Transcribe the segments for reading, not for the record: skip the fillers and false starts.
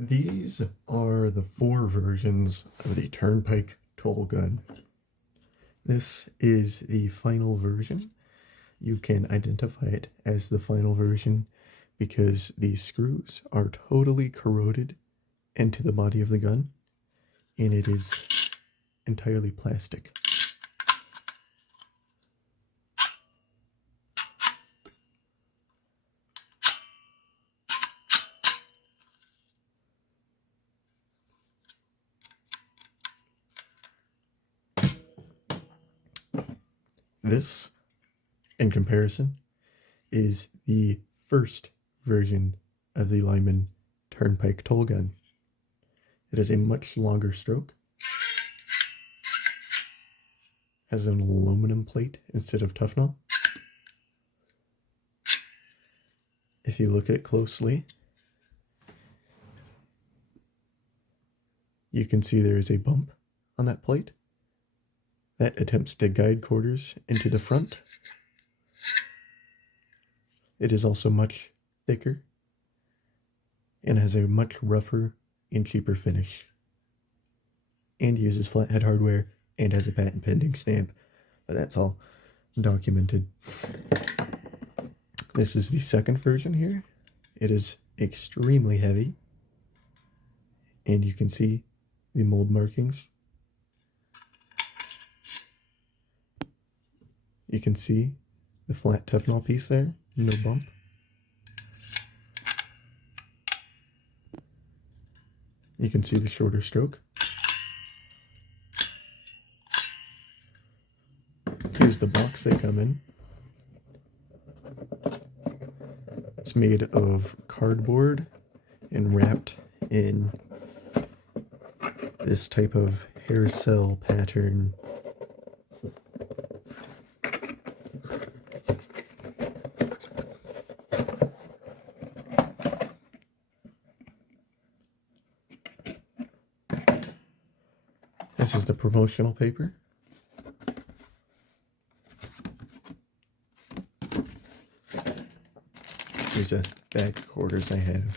These are the 4 versions of the Turnpike Toll Gun. This is the final version. You can identify it as the final version because the screws are totally corroded into the body of the gun, and it is entirely plastic. This, in comparison, is the first version of the Lyman Turnpike Toll Gun. It is a much longer stroke, has an aluminum plate instead of Tufnol. If you look at it closely, you can see there is a bump on that plate that attempts to guide quarters into the front. It is also much thicker and has a much rougher and cheaper finish, and uses flathead hardware and has a patent pending stamp, but that's all documented. This is the second version here. It is extremely heavy, and you can see the mold markings. You can see the flat Teflon piece there, no bump. You can see the shorter stroke. Here's the box they come in. It's made of cardboard and wrapped in this type of hair cell pattern. This is the promotional paper. Here's a bag of quarters I have.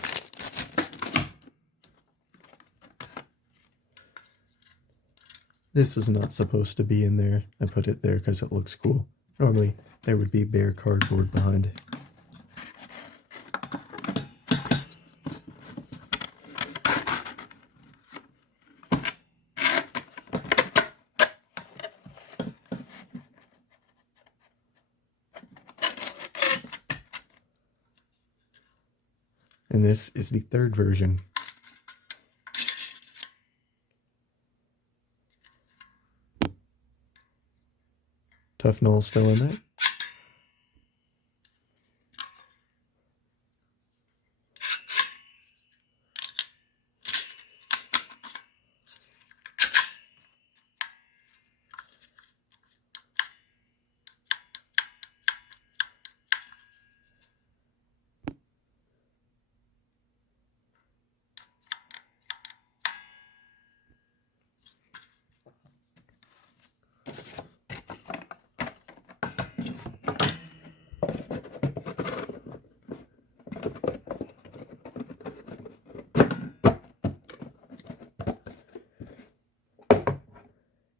This is not supposed to be in there. I put it there because it looks cool. Normally, there would be bare cardboard behind it. And this is the third version. Tufnol still in there.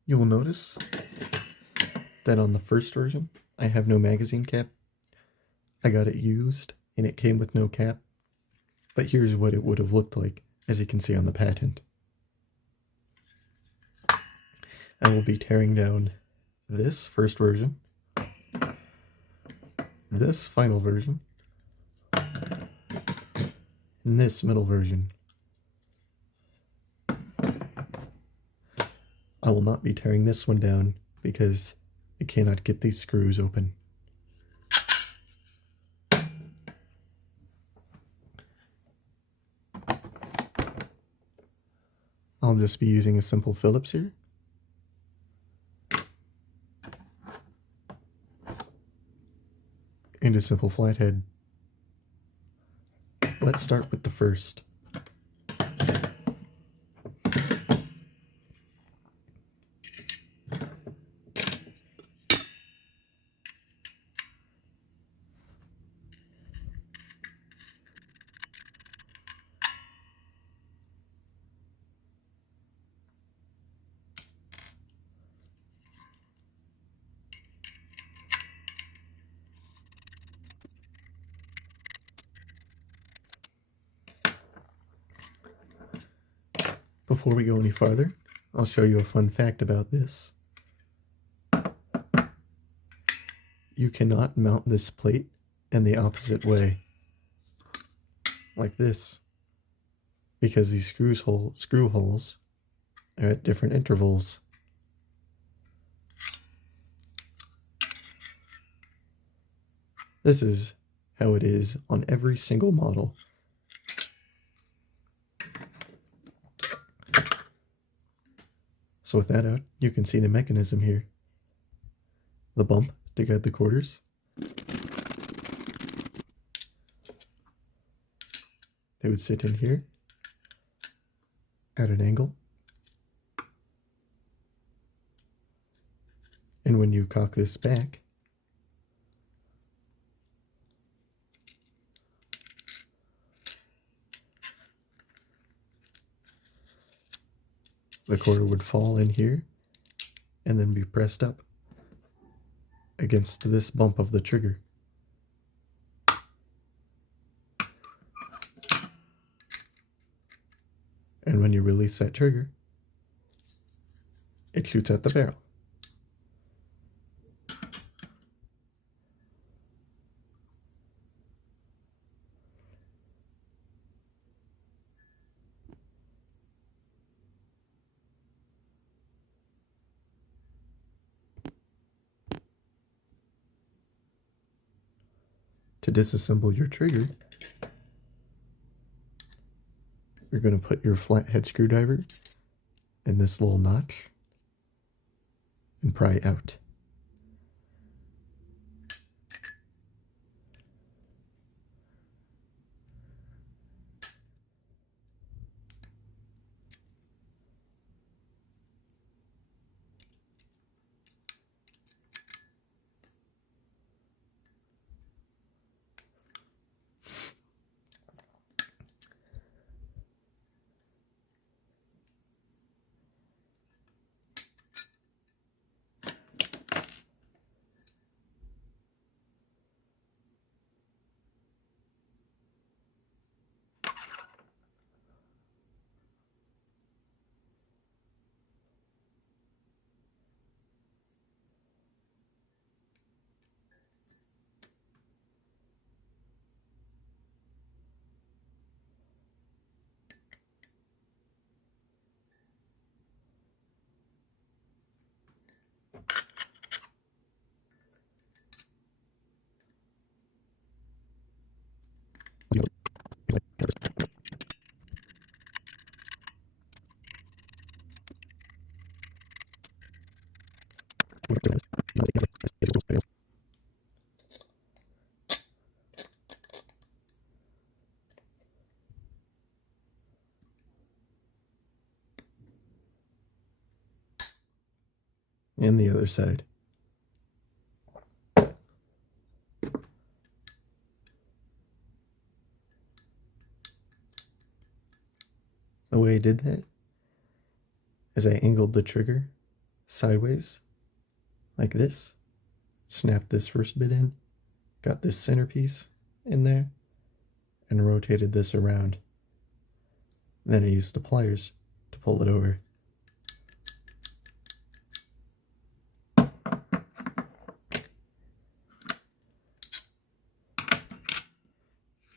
You will notice that on the first version, I have no magazine cap. I got it used, and it came with no cap. But here's what it would have looked like, as you can see on the patent. I will be tearing down this first version, this final version, and this middle version. I will not be tearing this one down because I cannot get these screws open. I'll just be using a simple Phillips here. And a simple flathead. Let's start with the first. Before we go any farther, I'll show you a fun fact about this. You cannot mount this plate in the opposite way, like this, because these screw holes are at different intervals. This is how it is on every single model. So with that out, you can see the mechanism here. The bump to guide the quarters. They would sit in here at an angle. And when you cock this back, the quarter would fall in here and then be pressed up against this bump of the trigger. And when you release that trigger, it shoots out the barrel. To disassemble your trigger, you're going to put your flathead screwdriver in this little notch and pry out. And the other side. The way I did that is I angled the trigger sideways like this, snapped this first bit in, got this centerpiece in there, and rotated this around. Then I used the pliers to pull it over.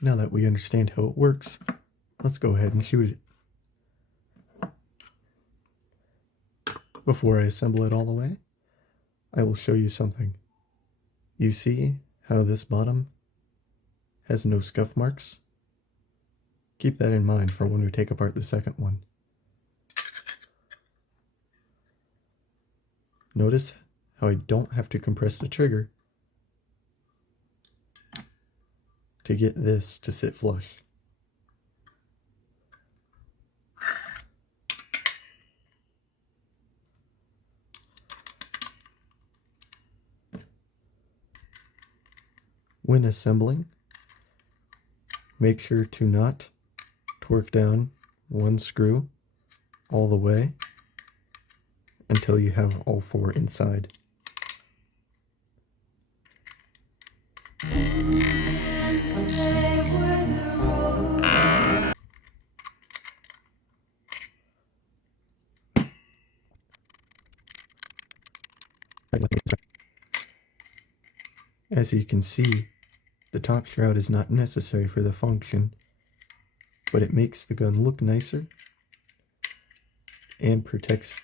Now that we understand how it works, let's go ahead and shoot it. Before I assemble it all the way, I will show you something. You see how this bottom has no scuff marks? Keep that in mind for when we take apart the second one. Notice how I don't have to compress the trigger to get this to sit flush. When assembling, make sure to not torque down one screw all the way until you have all four inside. As you can see, the top shroud is not necessary for the function, but it makes the gun look nicer and protects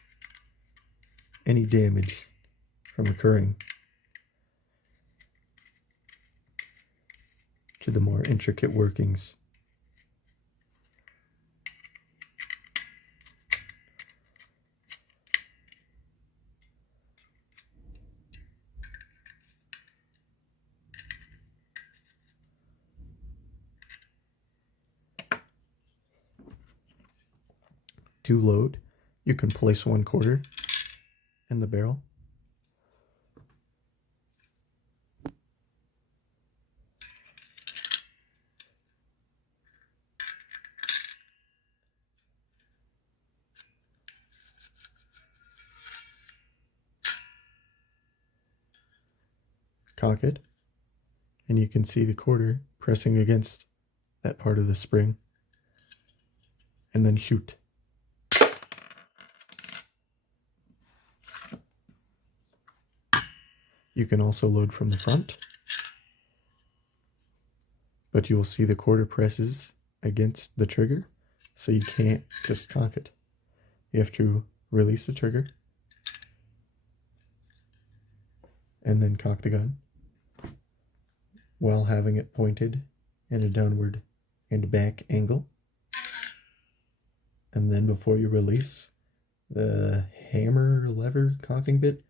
any damage from occurring to the more intricate workings. To load, you can place 1/4 in the barrel. Cock it, and you can see the 1/4 pressing against that part of the spring, and then shoot. You can also load from the front, but you will see the 1/4 presses against the trigger, so you can't just cock it. You have to release the trigger and then cock the gun while having it pointed in a downward and back angle. And then before you release the hammer lever cocking bit,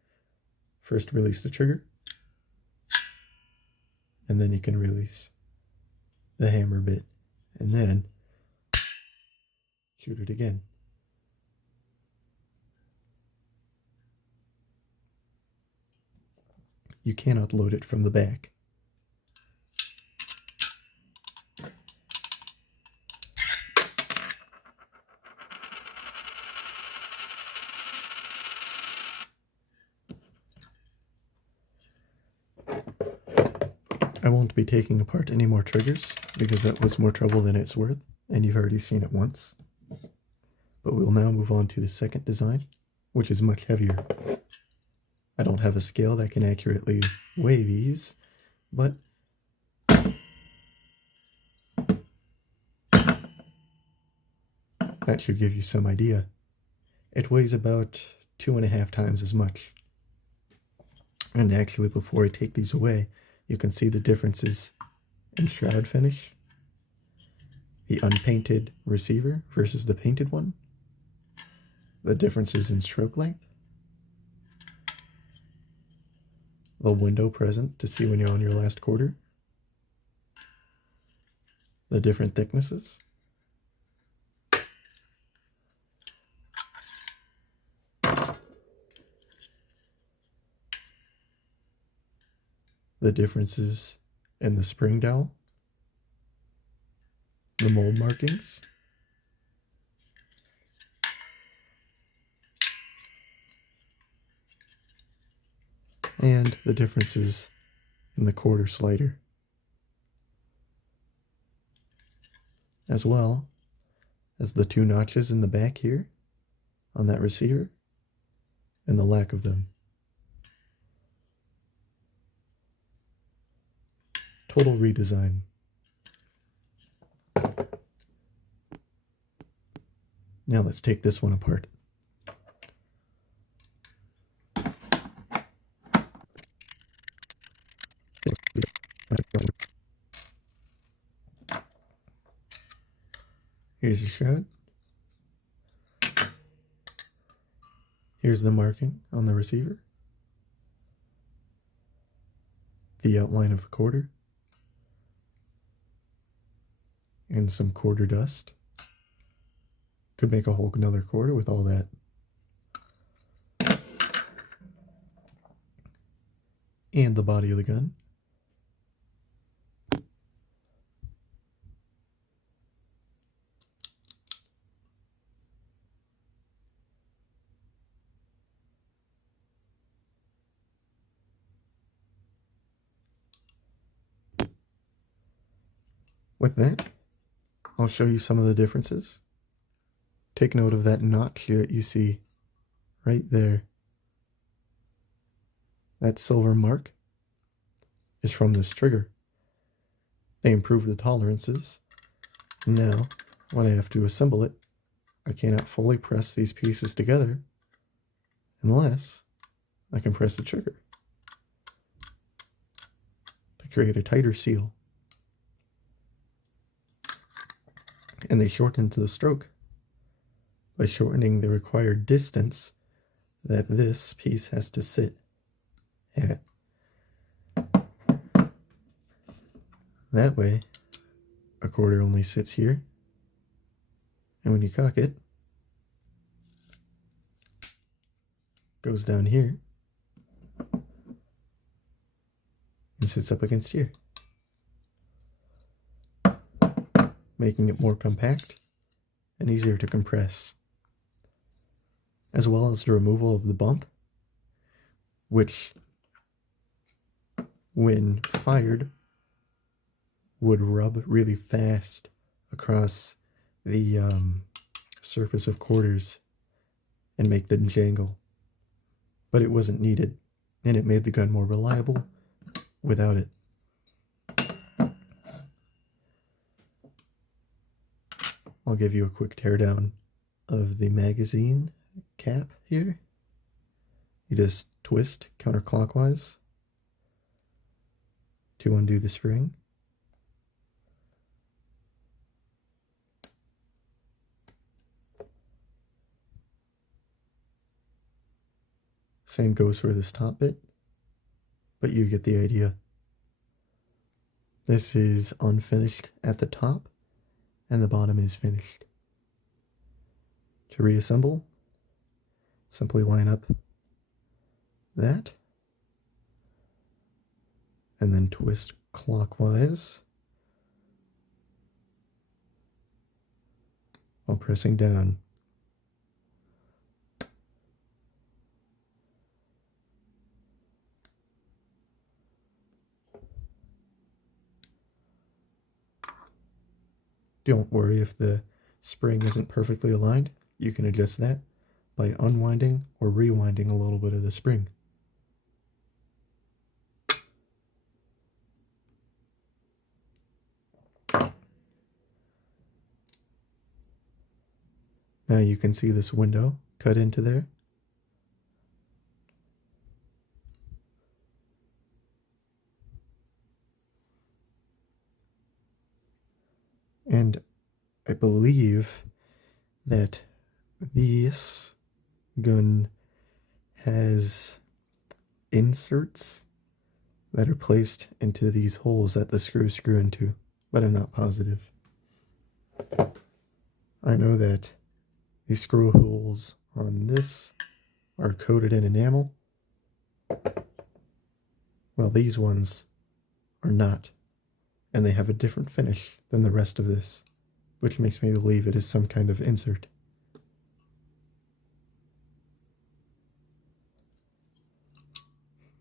first release the trigger, and then you can release the hammer bit, and then shoot it again. You cannot load it from the back. I won't be taking apart any more triggers because that was more trouble than it's worth, and you've already seen it once. But we'll now move on to the second design, which is much heavier. I don't have a scale that can accurately weigh these, but that should give you some idea. It weighs about 2.5 times as much. And actually, before I take these away, you can see the differences in shroud finish. The unpainted receiver versus the painted one. The differences in stroke length. The window present to see when you're on your last 1/4. The different thicknesses. The differences in the spring dowel. The mold markings. And the differences in the 1/4 slider, as well as the 2 notches in the back here on that receiver and the lack of them. Total redesign. Now let's take this one apart. Here's the shroud. Here's the marking on the receiver. The outline of the 1/4. And some 1/4 dust. Could make a whole another 1/4 with all that. And the body of the gun. With that, I'll show you some of the differences. Take note of that notch that you see right there. That silver mark is from this trigger. They improved the tolerances. Now, when I have to assemble it, I cannot fully press these pieces together unless I can press the trigger to create a tighter seal. And they shortened the stroke by shortening the required distance that this piece has to sit at. That way, a quarter only sits here, and when you cock it, goes down here and sits up against here, making it more compact and easier to compress, as well as the removal of the bump, which, when fired, would rub really fast across the surface of quarters and make them jangle. But it wasn't needed, and it made the gun more reliable without it. I'll give you a quick teardown of the magazine cap here. You just twist counterclockwise to undo the spring. Same goes for this top bit, but you get the idea. This is unfinished at the top, and the bottom is finished. To reassemble, simply line up that, and then twist clockwise while pressing down. Don't worry if the spring isn't perfectly aligned. You can adjust that by unwinding or rewinding a little bit of the spring. Now you can see this window cut into there. And I believe that this gun has inserts that are placed into these holes that the screws screw into, but I'm not positive. I know that the screw holes on this are coated in enamel, while these ones are not, and they have a different finish than the rest of this, which makes me believe it is some kind of insert.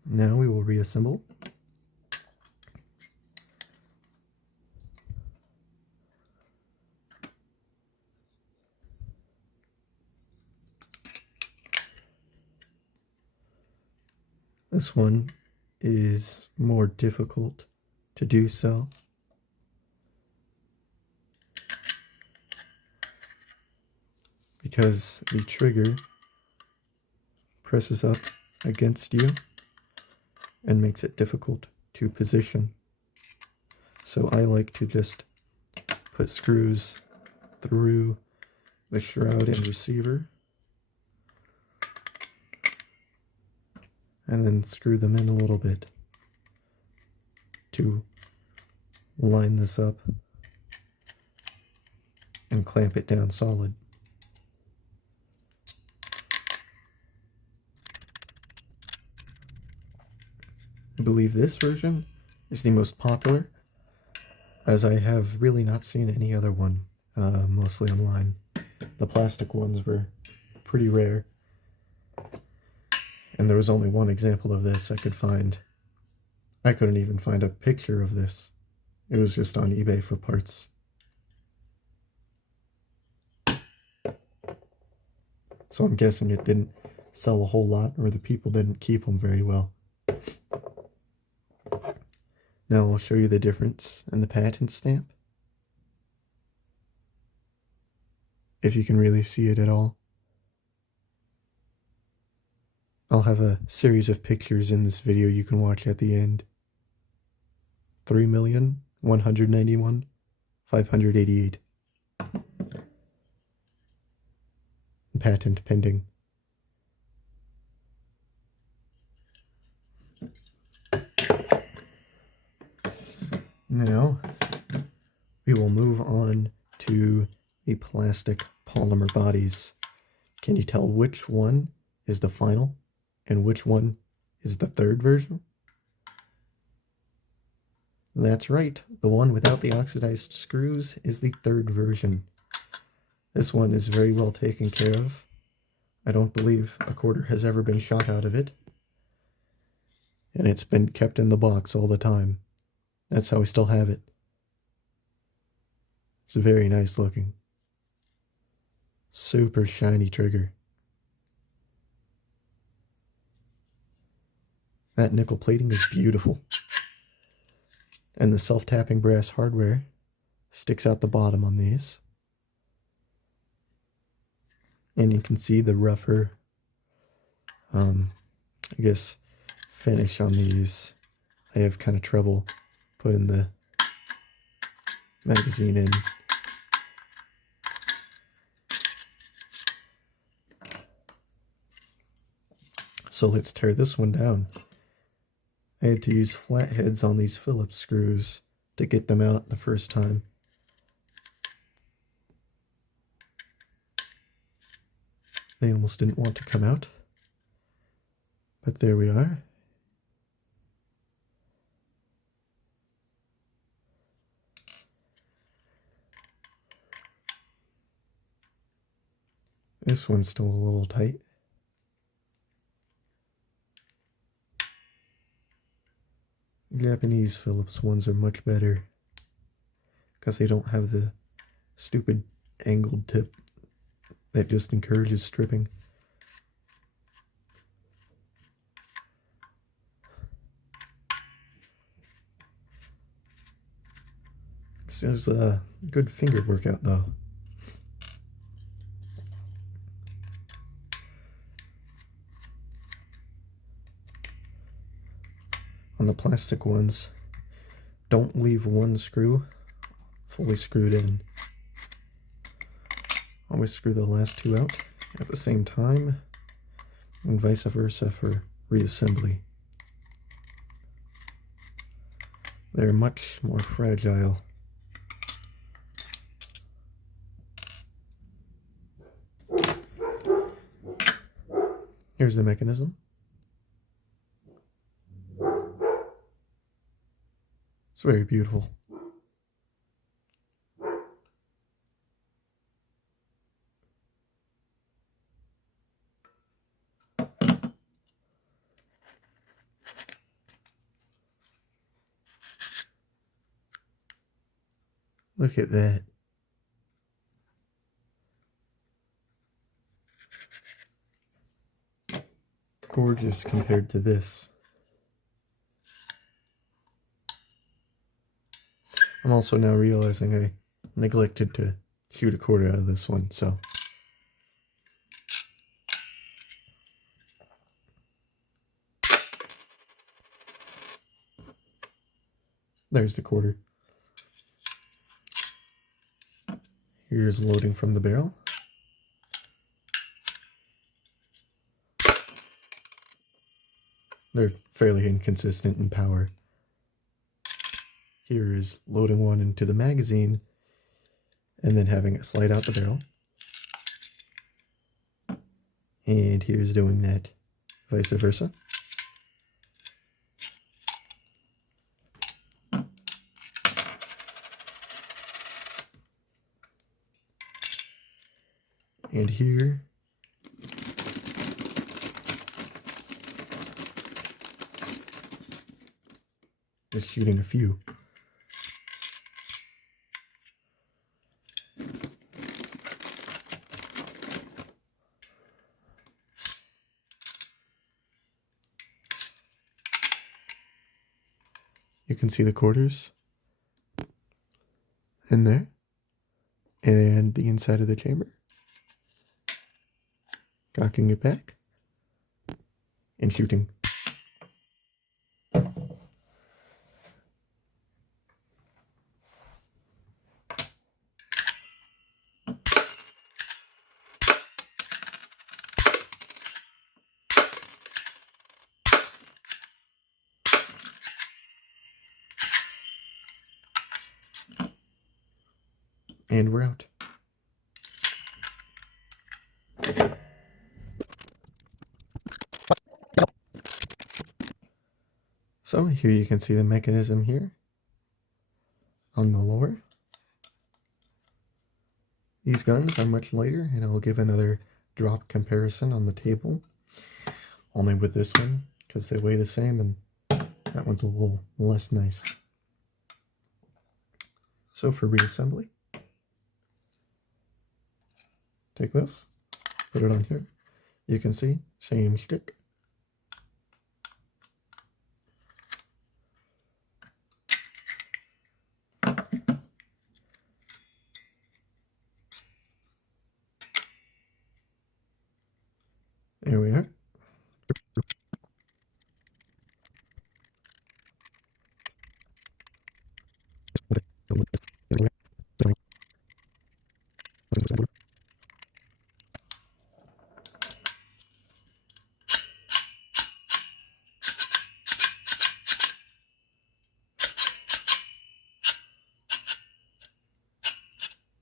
Now we will reassemble. This one is more difficult to do so. Because the trigger presses up against you and makes it difficult to position. So I like to just put screws through the shroud and receiver and then screw them in a little bit to line this up and clamp it down solid. I believe this version is the most popular, as I have really not seen any other one, mostly online. The plastic ones were pretty rare, and there was only one example of this I could find. I couldn't even find a picture of this. It was just on eBay for parts. So I'm guessing it didn't sell a whole lot, or the people didn't keep them very well. Now I'll show you the difference in the patent stamp, if you can really see it at all. I'll have a series of pictures in this video you can watch at the end. 3,191,588. Patent pending. Now, we will move on to the plastic polymer bodies. Can you tell which one is the final and which one is the third version? That's right, the one without the oxidized screws is the third version. This one is very well taken care of. I don't believe a quarter has ever been shot out of it. And it's been kept in the box all the time. That's how we still have it. It's very nice looking. Super shiny trigger. That nickel plating is beautiful. And the self-tapping brass hardware sticks out the bottom on these. And you can see the rougher, I guess, finish on these. I have kind of trouble putting the magazine in. So let's tear this one down. I had to use flatheads on these Phillips screws to get them out the first time. They almost didn't want to come out, but there we are. This one's still a little tight. Japanese Phillips ones are much better because they don't have the stupid angled tip that just encourages stripping. This is a good finger workout though. On the plastic ones, don't leave one screw fully screwed in. Always screw the last two out at the same time, and vice versa for reassembly. They're much more fragile. Here's the mechanism. It's very beautiful. Look at that. Gorgeous compared to this. I'm also now realizing I neglected to shoot a quarter out of this one, so. There's the quarter. Here's loading from the barrel. They're fairly inconsistent in power. Here is loading one into the magazine and then having it slide out the barrel. And here's doing that vice versa. And here is shooting a few. you can see the quarters in there and the inside of the chamber. Cocking it back and shooting. And we're out. So here you can see the mechanism here on the lower. These guns are much lighter, and I'll give another drop comparison on the table. Only with this one, because they weigh the same, and that one's a little less nice. So for reassembly, take this, put it on here. You can see, same stick. There we are.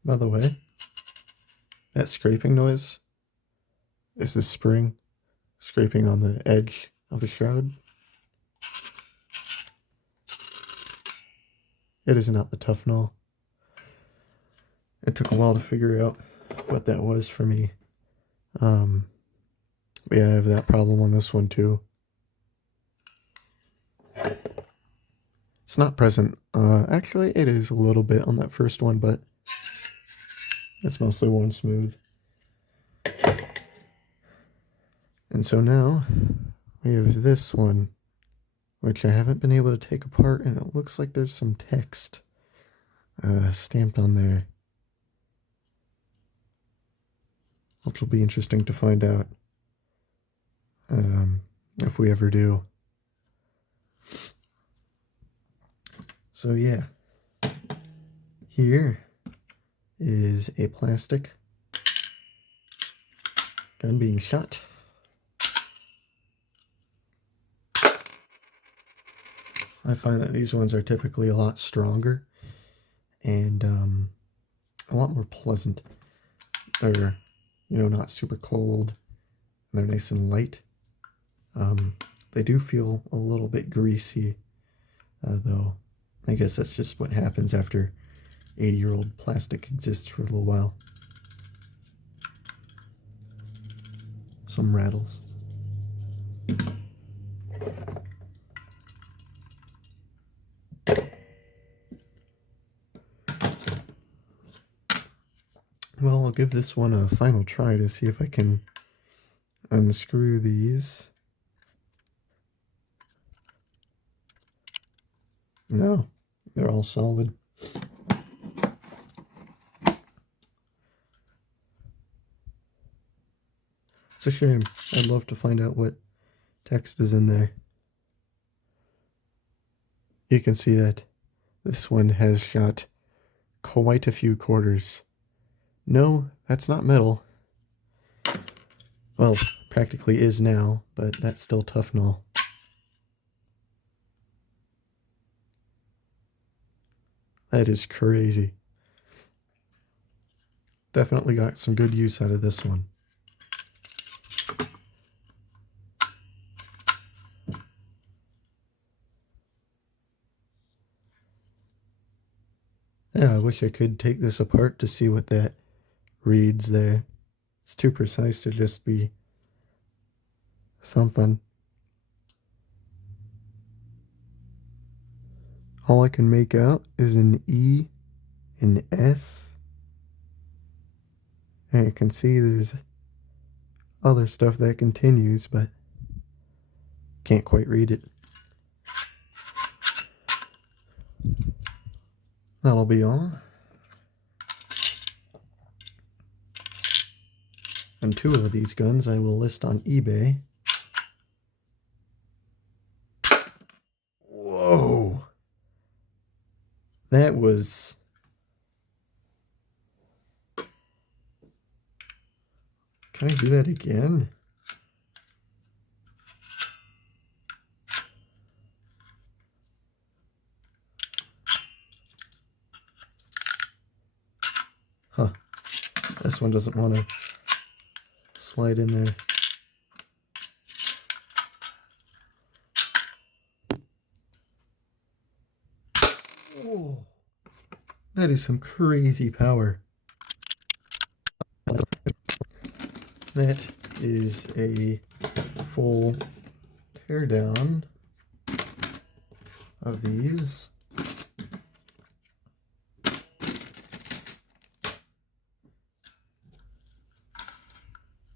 By the way, that scraping noise is the spring scraping on the edge of the shroud. It is not the Tufnol. It took a while to figure out what that was for me. Yeah, I have that problem on this one too. It's not present. Actually, it is a little bit on that first one, but it's mostly worn smooth. And so now we have this one, which I haven't been able to take apart, and it looks like there's some text stamped on there, which will be interesting to find out if we ever do. So yeah, here is a plastic gun being shot. I find that these ones are typically a lot stronger and a lot more pleasant. They're, not super cold, and they're nice and light. They do feel a little bit greasy, though. I guess that's just what happens after 80-year-old plastic exists for a little while. Some rattles. Well, I'll give this one a final try to see if I can unscrew these. No, they're all solid. It's a shame. I'd love to find out what text is in there. You can see that this one has got quite a few quarters. No, that's not metal. Well, practically is now, but that's still Tufnol. That is crazy. Definitely got some good use out of this one. Yeah, I wish I could take this apart to see what that reads there. It's too precise to just be something. All I can make out is an E, an S, and you can see there's other stuff that continues, but can't quite read it. that'll be all. And 2 of these guns I will list on eBay. Whoa! That was... Can I do that again? Huh. This one doesn't want to slide in there. Whoa. That is some crazy power. That is a full teardown of these.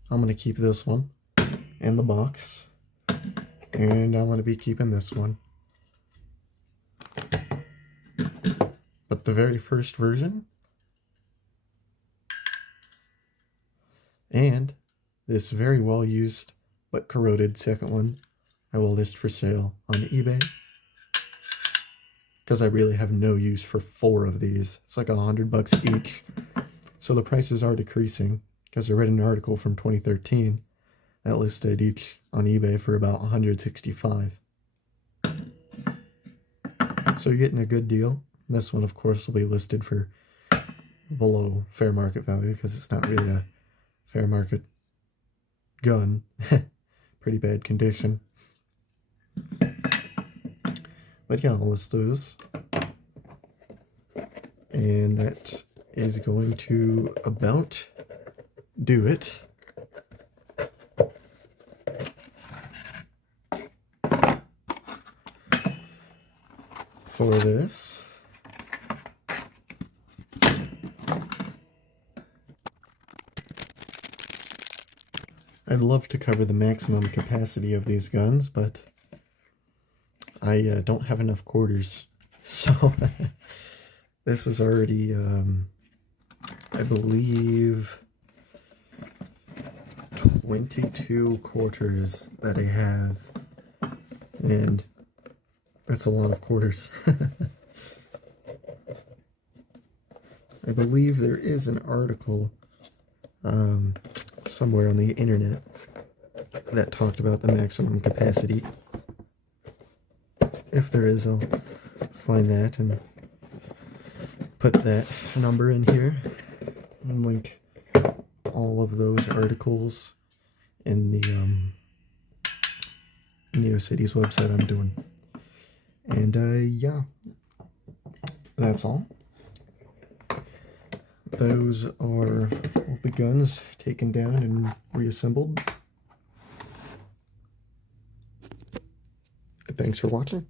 I'm going to keep this one in the box, and I'm going to be keeping this one. But the very first version and this very well used but corroded second one I will list for sale on eBay, because I really have no use for 4 of these. It's like $100 each, so the prices are decreasing, because I read an article from 2013 that listed each on eBay for about $165. So you're getting a good deal. This one, of course, will be listed for below fair market value, because it's not really a fair market gun. Pretty bad condition. But yeah, I'll list those. And that is going to about do it. For this. I'd love to cover the maximum capacity of these guns, but I don't have enough quarters. So this is already, I believe, 22 quarters that I have, and that's a lot of quarters. I believe there is an article somewhere on the internet that talked about the maximum capacity. If there is, I'll find that and put that number in here and link all of those articles in the NeoCity's website I'm doing. And yeah, that's all. Those are all the guns taken down and reassembled. Thanks for watching.